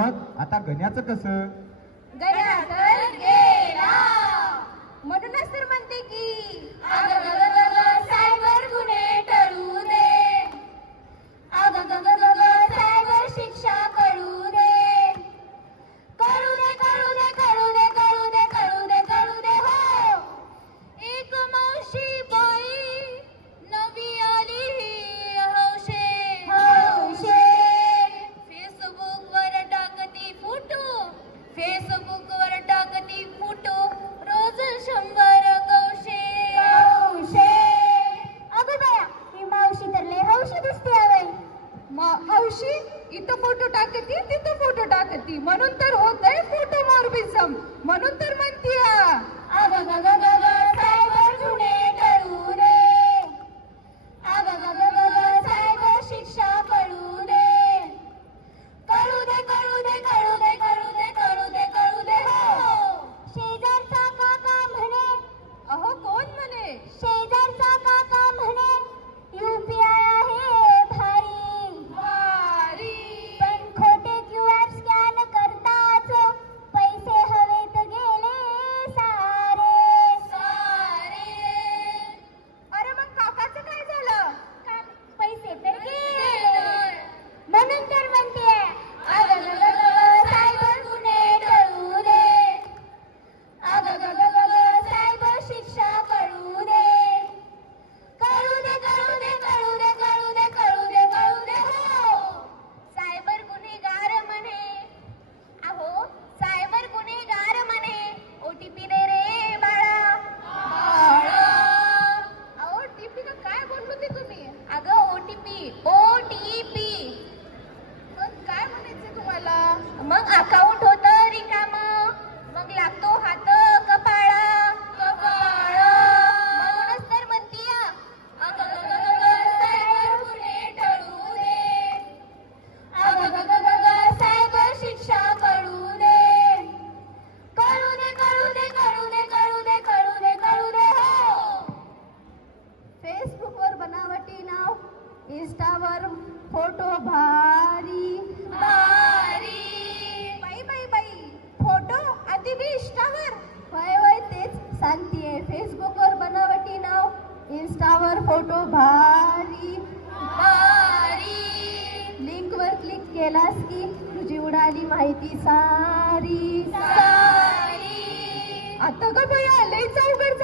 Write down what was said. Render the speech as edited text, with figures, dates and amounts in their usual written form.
मग आता गण्याचं कसं? गण्या तर गेला. म्हणूनच तर म्हणते की सायबर गुन्हे टळू दे. सायबर शिक्षा करू दे. करू दे करू दे करू दे करू दे करू दे करू दे. हो एक मावशी बाई नवी आली हौशे हौशे. फेसबुक वर टाकती फोटो. फेसबुक वर टाकती फोटो. रोज 100 कौशे कौशे. अगं बाया ही मावशी तर लय हौशी दिसते आहे. हौशी इथं फोटो टाकती तिथं फोटो टाकती म्हणून तर होतंय फोटो मॉर्बिझम. म्हणून तर म्हणती सायबर गुन्हे टळू दे. सायबर शिक्षा करू दे. करू दे करू दे करू दे करू दे करू दे करू दे. हो शेजारचा काका म्हणे. अहो कोण म्हणे? शेजारचा काका म्हणे UPI आहे भारी भारी. पण खोटे QR स्कॅन करताच पैसे हवेत गेले सारे सारे. अरे मग काकाचं काय झालं? पैसे तर गेले. म्हणून तर म्हणते सायबर गुन्हे टळू दे. सायबर शिक्षा करू दे. करू दे करू दे करू दे करू दे करू दे करू दे. हो सायबर गुन्हेगार म्हणे. अहो सायबर गुन्हेगार म्हणे OTP दे रे बाळा. अहो OTP का काय बोललो ते तुम्ही? अगं OTP मग काय म्हणायचं तुम्हाला? मग अकाउंट होतं रिकामं. मग लागतो हात कपाळा कपाळा. म्हणूनच तर म्हणतीय सायबर गुन्हे टळू दे. सायबर शिक्षा करू दे. करू दे करू दे करू दे करू दे करू दे करू दे. हो फेसबुकवर बनावटी नाव. इंस्टावर फोटो भारी भारी. बाई बाई बाई फोटो आधी बी इंस्टावर. वय वय तेच सांगतीये. फेसबुकवर बनावटी नाव. इंस्टावर फोटो भारी भारी. लिंकवर क्लिक केलास की तुझी उडाली माहिती सारी सारी. आता का बया लय चौघड